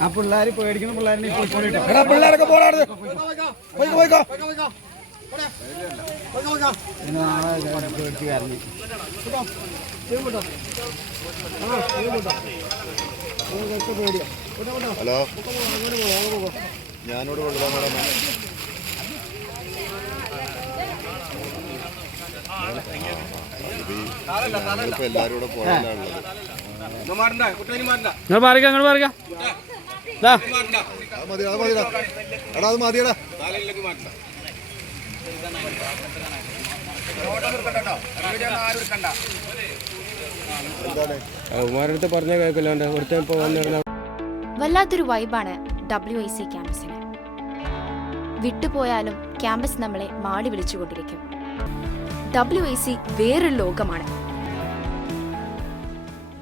ആ പിള്ളേർ പേടിക്കുന്ന പിള്ളേരെ പിള്ളേരൊക്കെ പോരാടുന്നത് പേടിച്ച് കരഞ്ഞു. ഹലോ, ഞാനോട് കൊണ്ടുപോകാൻ ഇപ്പൊ എല്ലാരും കൂടെ പോയാലുള്ളത്. എടാ അത് മതിയടാ. വല്ലാത്തൊരു വൈബാണ് WIC ക്യാമ്പസിന്. വിട്ടുപോയാലും ക്യാമ്പസ് നമ്മളെ മാടി വിളിച്ചുകൊണ്ടിരിക്കും. WIC വേറൊരു ലോകമാണ്.